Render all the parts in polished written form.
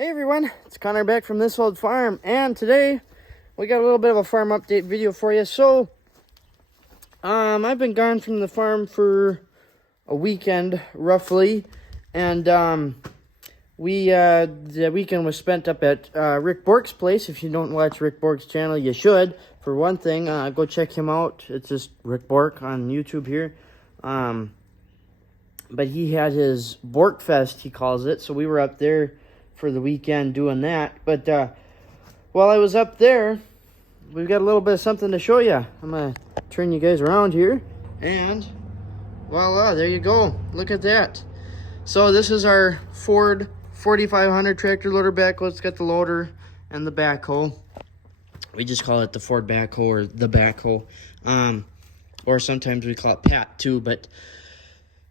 Hey everyone, it's Connor back from This Old Farm, and today we got a little bit of a farm update video for you. So, I've been gone from the farm for a weekend, roughly, and the weekend was spent up at Rick Bork's place. If you don't watch Rick Bork's channel, you should. For one thing, go check him out. It's just Rick Bork on YouTube here. But he had his Bork Fest, he calls it, so we were up there for the weekend doing that. But while I was up there, we've got a little bit of something to show you. I'm gonna turn you guys around here, and voila, there you go. Look at that. So this is our Ford 4500 tractor loader backhoe. It's got the loader and the backhoe. We just call it the Ford backhoe or the backhoe, or sometimes we call it Pat too. But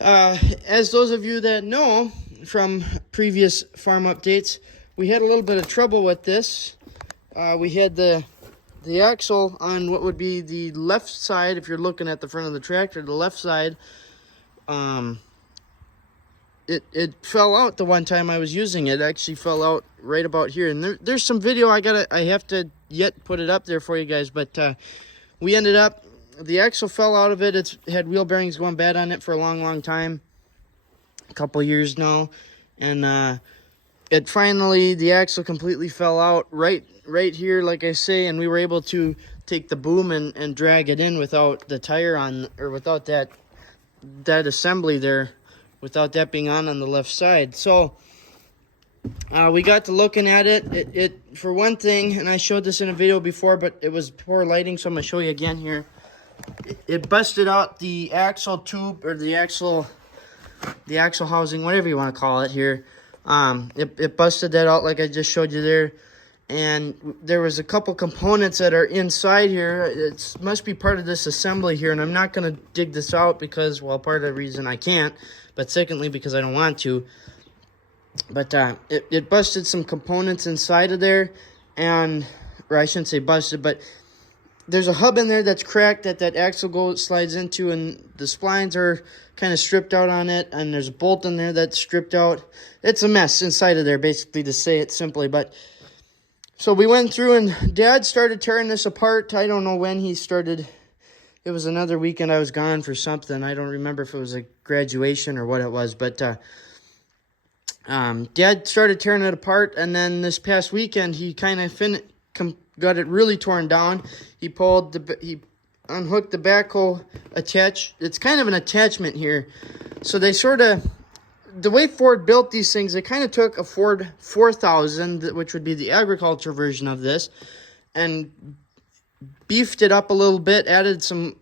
as those of you that know from previous farm updates, we had a little bit of trouble with this. We had the axle on what would be the left side. If you're looking at the front of the tractor, the left side, it fell out the one time I was using it. It actually fell out right about here, and there's some video I have to yet put it up there for you guys. But we ended up, the axle fell out of it. It's had wheel bearings going bad on it for a long time, a couple years now, and it finally, the axle completely fell out right here, like I say, and we were able to take the boom and drag it in without the tire on, or without that assembly there, without that being on the left side. So we got to looking at it. It for one thing, and I showed this in a video before, but it was poor lighting, so I'm gonna show you again here. It busted out the axle tube, or the axle housing, whatever you want to call it here. It busted that out like I just showed you there, and there was a couple components that are inside here. It must be part of this assembly here, and I'm not going to dig this out because, well, part of the reason I can't, but secondly because I don't want to. But it busted some components inside of there, or I shouldn't say busted, but there's a hub in there that's cracked that axle slides into, and the splines are kind of stripped out on it, and there's a bolt in there that's stripped out. It's a mess inside of there, basically, to say it simply. But so we went through, and Dad started tearing this apart. I don't know when he started. It was another weekend I was gone for something. I don't remember if it was a graduation or what it was, but Dad started tearing it apart, and then this past weekend he kind of got it really torn down. He unhooked the backhoe attach. It's kind of an attachment here. So they the way Ford built these things, they kind of took a Ford 4000, which would be the agriculture version of this, and beefed it up a little bit, added some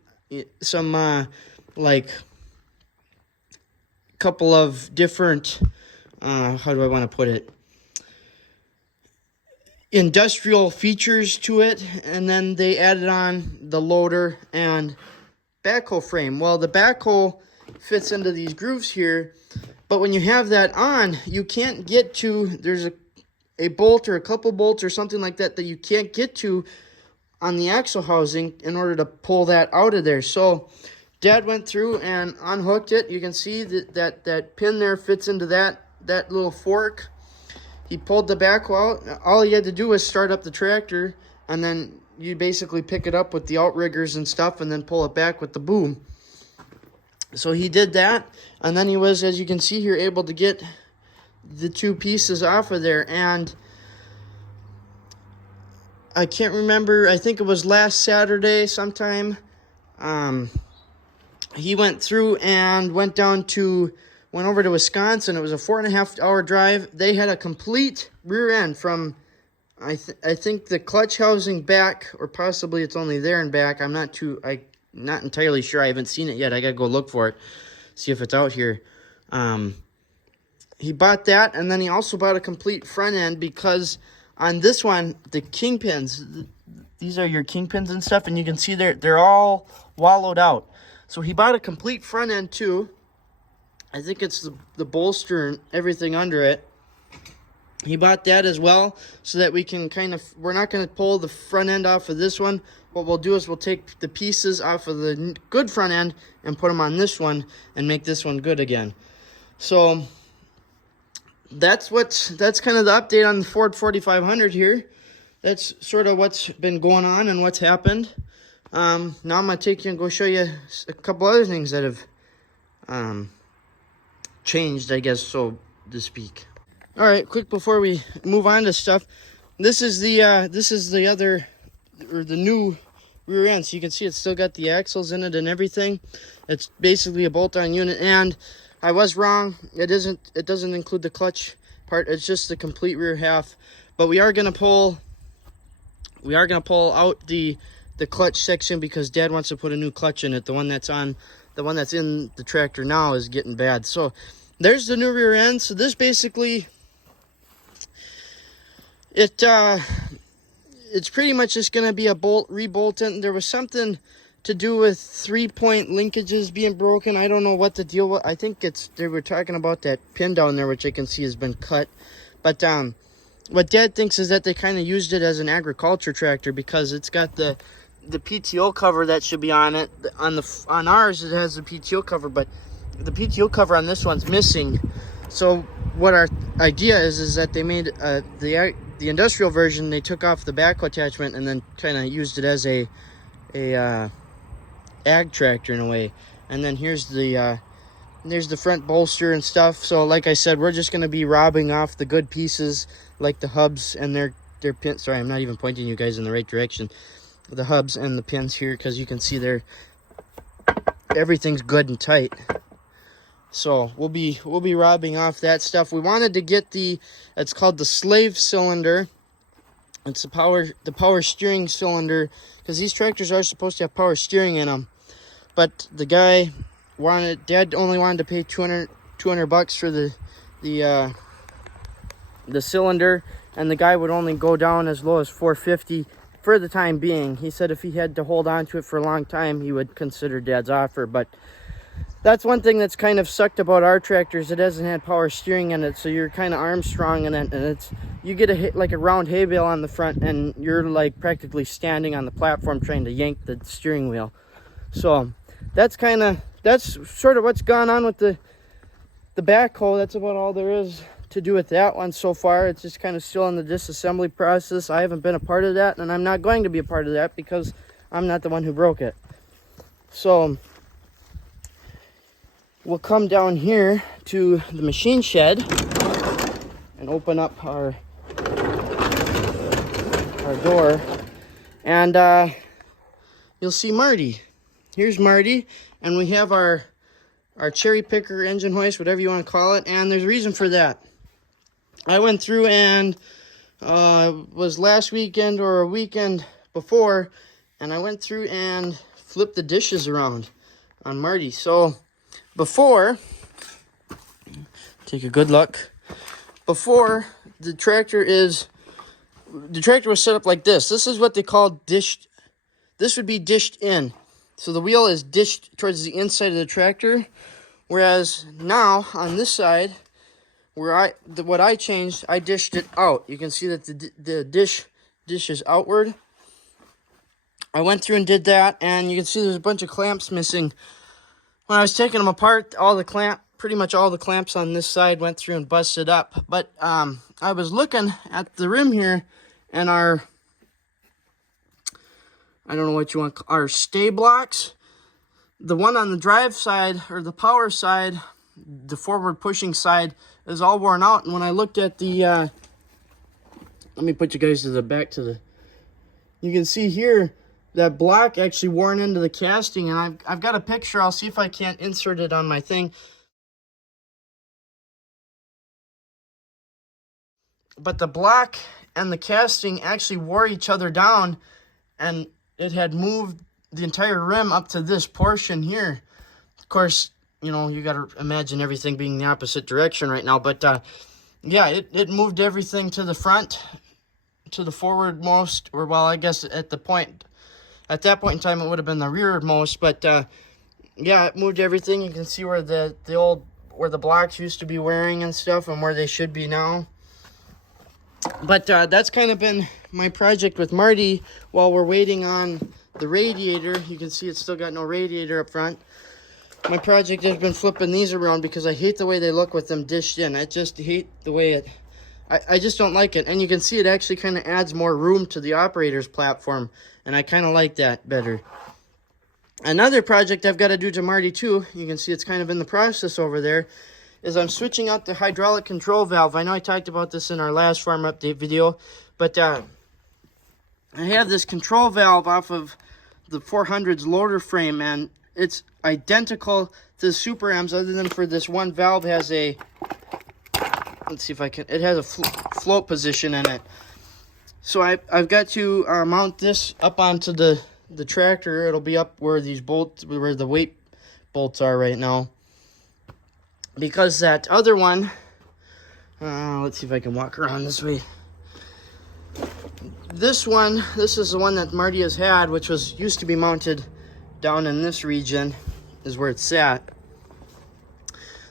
like couple of different, how do I want to put it, industrial features to it, and then they added on the loader and backhoe frame. Well, the backhoe fits into these grooves here, but when you have that on, you can't get to, there's a bolt or a couple bolts or something like that you can't get to on the axle housing in order to pull that out of there. So Dad went through and unhooked it. You can see that pin there fits into that little fork. He pulled the backhoe out. All he had to do was start up the tractor, and then you basically pick it up with the outriggers and stuff, and then pull it back with the boom. So he did that, and then he was, as you can see here, able to get the two pieces off of there. And I can't remember, I think it was last Saturday sometime, he went through and went over to Wisconsin. It was a 4.5-hour drive. They had a complete rear end from, I think the clutch housing back, or possibly it's only there and back. I'm not entirely sure. I haven't seen it yet. I gotta go look for it, see if it's out here. He bought that, and then he also bought a complete front end, because on this one, the kingpins, these are your kingpins and stuff, and you can see they're all wallowed out. So he bought a complete front end too. I think it's the bolster and everything under it. He bought that as well, so that we can we're not going to pull the front end off of this one. What we'll do is we'll take the pieces off of the good front end and put them on this one and make this one good again. So that's kind of the update on the Ford 4500 here. That's sort of what's been going on and what's happened. Now I'm gonna take you and go show you a couple other things that have changed, I guess, so to speak. All right, quick before we move on to stuff, this is the other, or the new rear end. So you can see it's still got the axles in it and everything. It's basically a bolt-on unit, and I was wrong. It doesn't include the clutch part. It's just the complete rear half. But we are gonna pull out the clutch section because Dad wants to put a new clutch in it. The one that's in the tractor now is getting bad. So there's the new rear end. So this basically, it's pretty much just going to be a rebolting. There was something to do with 3-point linkages being broken. I don't know what the deal was. I think they were talking about that pin down there, which I can see has been cut. But what Dad thinks is that they kind of used it as an agriculture tractor because it's got the PTO cover that should be on it. On ours, it has the PTO cover, but the PTO cover on this one's missing. So what our idea is that they made the industrial version. They took off the backhoe attachment and then kind of used it as a ag tractor in a way. And then here's the front bolster and stuff. So like I said, we're just going to be robbing off the good pieces, like the hubs and their pins. Sorry, I'm not even pointing you guys in the right direction. The hubs and the pins here, because you can see everything's good and tight. So we'll be robbing off that stuff. We wanted to get it's called the slave cylinder. It's the power steering cylinder, because these tractors are supposed to have power steering in them. But the guy Dad only wanted to pay $200 for the cylinder, and the guy would only go down as low as $450 for the time being. He said if he had to hold on to it for a long time, he would consider Dad's offer. But that's one thing that's kind of sucked about our tractors. It hasn't had power steering in it, so you're kind of Armstrong in it, and you get a round hay bale on the front, and you're like practically standing on the platform trying to yank the steering wheel. So that's sort of what's gone on with the backhoe. That's about all there is to do with that one so far. It's just kind of still in the disassembly process. I haven't been a part of that, and I'm not going to be a part of that because I'm not the one who broke it. So we'll come down here to the machine shed and open up our door, and you'll see Marty. Here's Marty, and we have our cherry picker engine hoist, whatever you want to call it, and there's a reason for that. I went through and was last weekend or a weekend before, and I went through and flipped the dishes around on Marty. So before, take a good look. Before, the tractor was set up like this. This is what they call dished. This would be dished in. So the wheel is dished towards the inside of the tractor, whereas now on this side, what I changed, I dished it out. You can see that the dish is outward. I went through and did that, and you can see there's a bunch of clamps missing. When I was taking them apart, pretty much all the clamps on this side went through and busted up. But I was looking at the rim here, and I don't know what you want, our stay blocks. The one on the drive side, or the power side, the forward pushing side, is all worn out. And when I looked at let me put you guys to the back you can see here that block actually worn into the casting, and I've got a picture. I'll see if I can't insert it on my thing. But the block and the casting actually wore each other down, and it had moved the entire rim up to this portion here. Of course, you know, you got to imagine everything being the opposite direction right now. But yeah, it moved everything to the front, to the forward-most, or well, I guess at that point in time, it would have been the rear-most. But yeah, it moved everything. You can see where where the blocks used to be wearing and stuff, and where they should be now. But that's kind of been my project with Marty while we're waiting on the radiator. You can see it's still got no radiator up front. my project has been flipping these around because I hate the way they look with them dished in. I just hate the way it, I just don't like it. And you can see it actually kind of adds more room to the operator's platform, and I kind of like that better. Another project I've got to do to Marty too, you can see it's kind of in the process over there, is I'm switching out the hydraulic control valve. I know I talked about this in our last farm update video, but I have this control valve off of the 400's loader frame, and it's identical to the Super M's, other than for this one valve has a, let's see if I can, it has a float position in it. So I've got to mount this up onto the tractor. It'll be up where these bolts, where the weight bolts are right now. Because that other one, let's see if I can walk around this way. This one, this is the one that Marty has had, which was used to be mounted down in this region, is where it's at.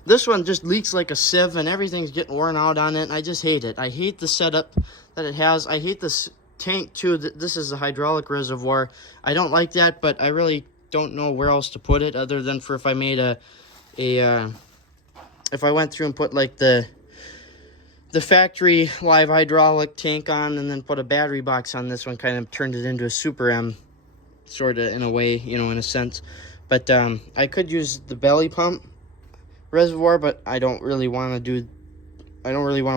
This one just leaks like a sieve, and everything's getting worn out on it, and I just hate it. I hate the setup that it has. I hate this tank too. This is a hydraulic reservoir. I don't like that, but I really don't know where else to put it other than for if I made if I went through and put like the factory live hydraulic tank on, and then put a battery box on this one, kind of turned it into a Super M, sort of, in a way, you know, in a sense. But I could use the belly pump reservoir, but I don't really want to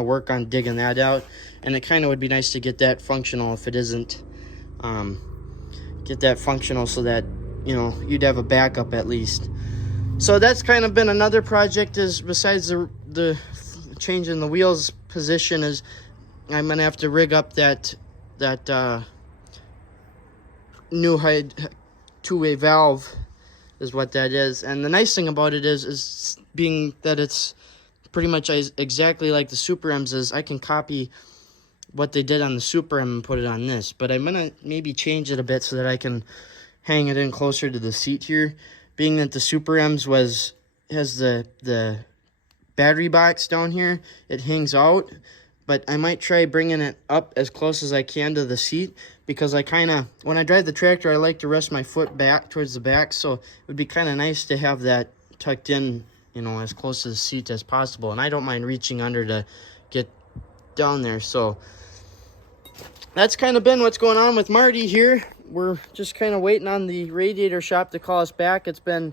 work on digging that out. And it kind of would be nice to get that functional if it isn't. Get that functional so that, you know, you'd have a backup at least. So that's kind of been another project, is besides the change in the wheels position, is I'm gonna have to rig up that new two-way valve, is what that is. And the nice thing about it is being that it's pretty much exactly like the Super M's is, I can copy what they did on the Super M and put it on this. But I'm gonna maybe change it a bit so that I can hang it in closer to the seat here, being that the Super M's has the battery box down here. It hangs out, but I might try bringing it up as close as I can to the seat, because I kind of, when I drive the tractor, I like to rest my foot back towards the back, so it would be kind of nice to have that tucked in, you know, as close to the seat as possible. And I don't mind reaching under to get down there. So that's kind of been what's going on with Marty here. We're just kind of waiting on the radiator shop to call us back. It's been,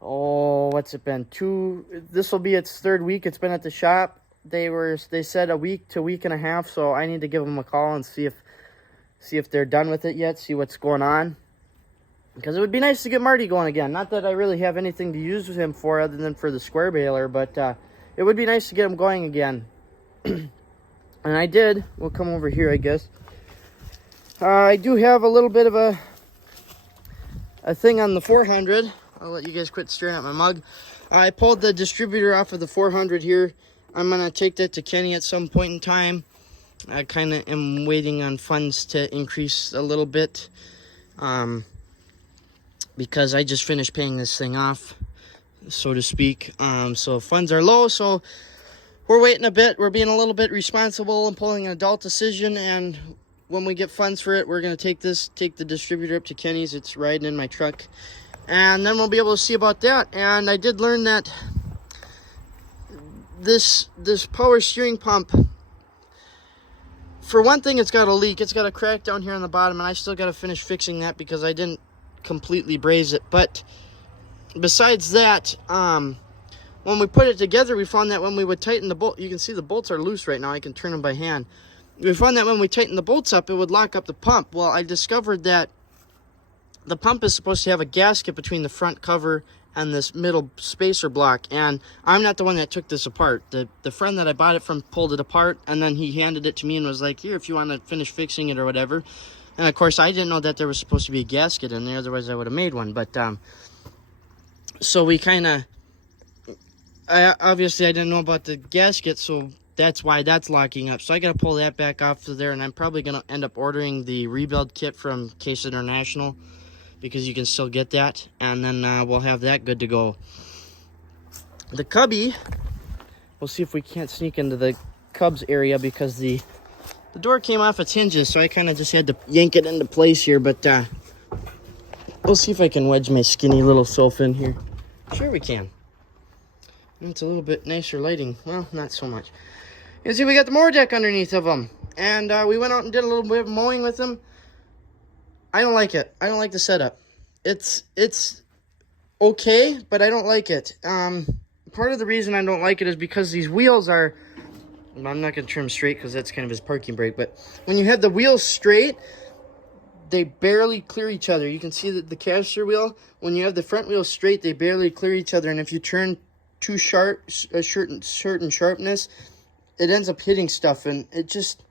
what's it been? This will be its third week. It's been at the shop. They said a week to week and a half, so I need to give them a call and see if they're done with it yet, see what's going on. Because it would be nice to get Marty going again. Not that I really have anything to use him for other than for the square baler, but it would be nice to get him going again. And I did. We'll come over here, I guess. I do have a little bit of a thing on the 400. I'll let you guys quit staring at my mug. I pulled the distributor off of the 400 here. I'm going to take that to Kenny at some point in time. I kind of am waiting on funds to increase a little bit. Because I just finished paying this thing off, so to speak. So funds are low, so we're waiting a bit. We're being a little bit responsible and pulling an adult decision, and when we get funds for it, we're going to take the distributor up to Kenny's. It's riding in my truck, and then we'll be able to see about that. And I did learn that this power steering pump, for one thing, it's got a leak. It's got a crack down here on the bottom, and I still got to finish fixing that because I didn't completely braze it. But besides that, when we put it together, we found that when we would tighten the bolt, you can see the bolts are loose right now. I can turn them by hand. We found that when we tighten the bolts up, it would lock up the pump. Well, I discovered that the pump is supposed to have a gasket between the front cover and this middle spacer block, and I'm not the one that took this apart. The friend that I bought it from pulled it apart, and then he handed it to me and was like, here, if you want to finish fixing it or whatever. And of course, I didn't know that there was supposed to be a gasket in there, otherwise I would have made one. But so we kind of, obviously I didn't know about the gasket, so that's why that's locking up. So I got to pull that back off of there, and I'm probably going to end up ordering the rebuild kit from Case International, because you can still get that, and then we'll have that good to go. The cubby, we'll see if we can't sneak into the Cubs area, because the door came off its hinges, so I kind of just had to yank it into place here, but we'll see if I can wedge my skinny little self in here. Sure we can. It's a little bit nicer lighting. Well, not so much. You see, we got the mower deck underneath of them. And we went out and did a little bit of mowing with them. I don't like it. I don't like the setup. It's okay, but I don't like it. Part of the reason I don't like it is because these wheels are... I'm not going to trim straight because that's kind of his parking brake. But when you have the wheels straight, they barely clear each other. You can see that the caster wheel, when you have the front wheels straight, they barely clear each other. And if you turn too sharp, a certain sharpness, it ends up hitting stuff. And it just...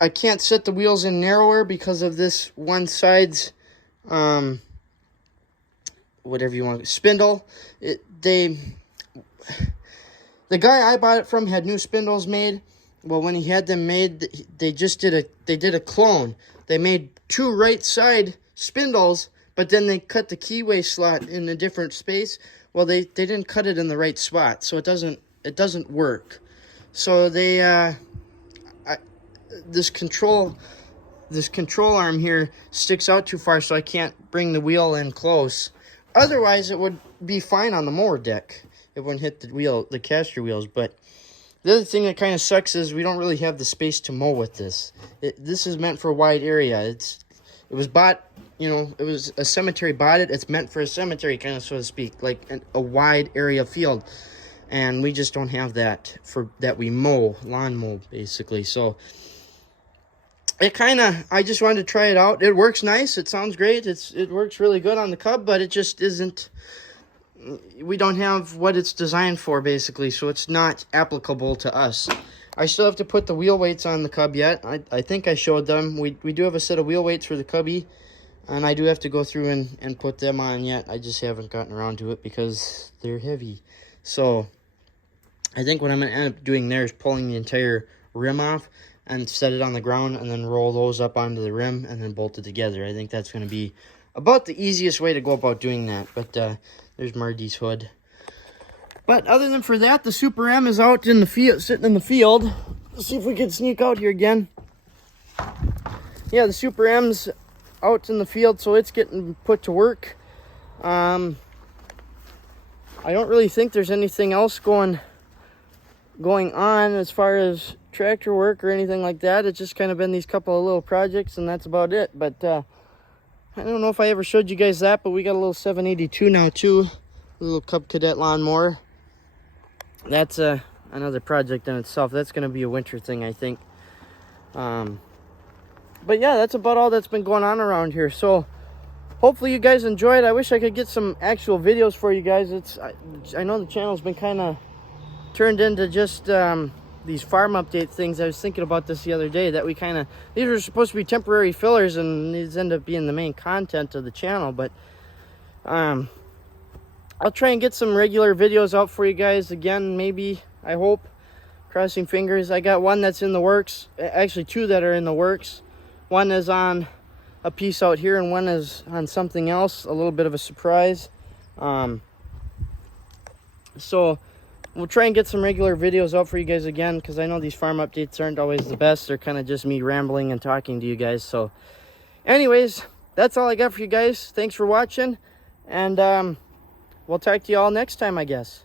I can't set the wheels in narrower because of this one side's, whatever you want, spindle. The guy I bought it from had new spindles made. Well, when he had them made, they did a clone. They made two right side spindles, but then they cut the keyway slot in a different space. Well, they didn't cut it in the right spot, so it doesn't work. So they this control arm here sticks out too far, so I can't bring the wheel in close. Otherwise, it would be fine on the mower deck. It wouldn't hit the caster wheels. But the other thing that kind of sucks is we don't really have the space to mow with this. This is meant for a wide area. It was bought, it was a cemetery bought it. It's meant for a cemetery, kind of, so to speak, like a wide area field. And we just don't have that that we mow, lawn mow, basically. So I just wanted to try it out. It works nice. It sounds great. It works really good on the Cub, but it just isn't, we don't have what it's designed for, basically, so it's not applicable to us. I still have to put the wheel weights on the Cub yet. I think I showed them. We do have a set of wheel weights for the Cubby, and I do have to go through and put them on yet. I just haven't gotten around to it because they're heavy. So I think what I'm going to end up doing there is pulling the entire rim off and set it on the ground and then roll those up onto the rim and then bolt it together. I think that's going to be about the easiest way to go about doing that. But there's Marty's hood. But other than for that, the Super M is out in the field, sitting in the field. Let's see if we can sneak out here again. Yeah, the Super M's out in the field, so it's getting put to work. I don't really think there's anything else going on as far as tractor work or anything like that. It's just kind of been these couple of little projects, and that's about it. But I don't know if I ever showed you guys that, but we got a little 782 now too, a little Cub Cadet lawnmower. That's another project in itself. That's going to be a winter thing, I think. But yeah, that's about all that's been going on around here. So hopefully you guys enjoyed. I wish I could get some actual videos for you guys. I know the channel's been kind of turned into just these farm update things. I was thinking about this the other day, that these were supposed to be temporary fillers, and these end up being the main content of the channel. But I'll try and get some regular videos out for you guys again, maybe, I hope, crossing fingers. I got one that's in the works, actually two that are in the works. One is on a piece out here, and one is on something else, a little bit of a surprise. So we'll try and get some regular videos out for you guys again, because I know these farm updates aren't always the best. They're kind of just me rambling and talking to you guys. So anyways, that's all I got for you guys. Thanks for watching, and we'll talk to you all next time, I guess.